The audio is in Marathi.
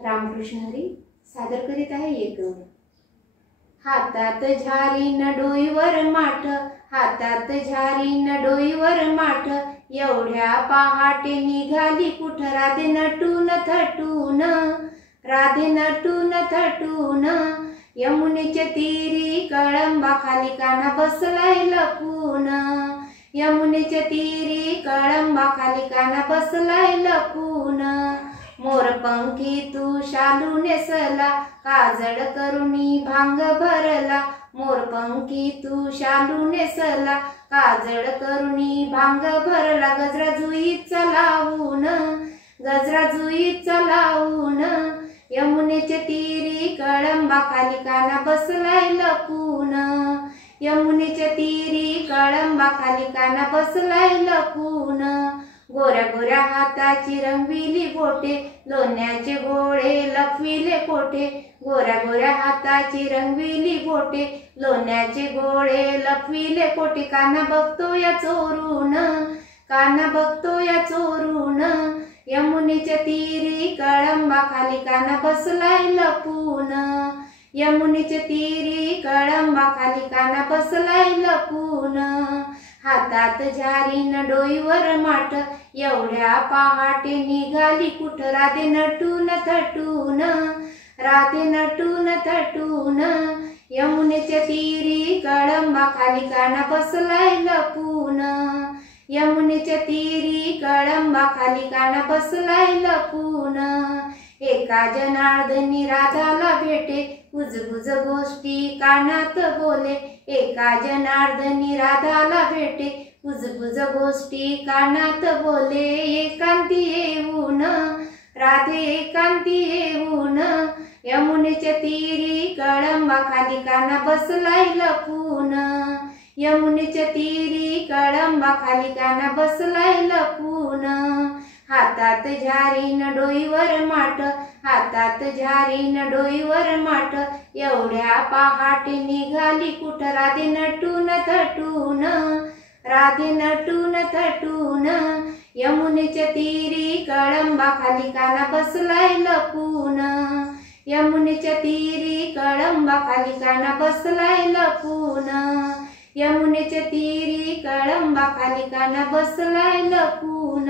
रामकृष्ण हरी सादर करीत आहे एक गवळण। हातात झारी न डोईवर माठ, हातात झारी न डोईवर माठ, एवढ्या पहाटे निघाली कुठ राधे नटून थटून, राधे नटून थटून। यमुनेच्या तीरी कळंबा खाली कान्हा बसलाय लपून, यमुनेच्या तीरी कळंबा खाली कान्हा बसलाय लपून। मोरपंखी तू शालू नेसला, काजळ करुणी भांग भरला, मोरपंखी तू शालू नेसला, काजळ करुणी भांग भरला। गजरा जुईचा लावून, गजरा जुईचा लावून, यमुनेच्या तीरी कळंबा खाली कान्हा बसलाय लपून, यमुनेच्या तीरी कळंबा खाली कान्हा बसलाय लपून। गोऱ्या गोऱ्या हाताची रंगविली बोटे, लोण्याचे गोळे लपविले कोठे, गोऱ्या गोऱ्या हाताची रंगविली बोटे, लोण्याचे गोळे लपविले कोठे। कान्हा बघतो या चोरून, कान्हा बघतो या चोरून, यमुनेच्या तीरी कळंबा खाली कान्हा बसलाय लपून, यमुनेच्या तीरी कळंबा खाली कान्हा बसलाय लपून। हातात झारी न डोईवर माठ, एवढ्या पहाटे निघाली कुठ राधे नटून थटून, राधे नटून थटून। यमुनेच्या तीरी कळंबा खाली कान्हा बसलाय लपून, यमुनेच्या तीरी कळंबा खाली कान्हा बसलाय लपून। एका जनार्दनी राधाला भेटे, कुजबुज गोष्टी कानात बोले, एका जनार्दनी राधाला भेटे, कुजबुज गोष्टी कानात बोले। एकांती येऊन, राधे एकांती येऊन, यमुनेच्या तीरी कळंबा खाली कान्हा बसलाय लपून, यमुनेच्या तीरी कळंबा खाली कान्हा बसलाय लपून। हातात झारी न डोईवर माठ, हातात झारी न डोईवर माठ, एवढ्या पहाटे निघाली कुठ राधे नटून थटून, राधे नटून थटून। यमुनेच्या तीरी कळंबा खाली कान्हा बसलाय लपून, यमुनेच्या तीरी कळंबा खाली कान्हा बसलाय लपून, यमुनेच्या तीरी कळंबा खाली कान्हा बसलाय लपून।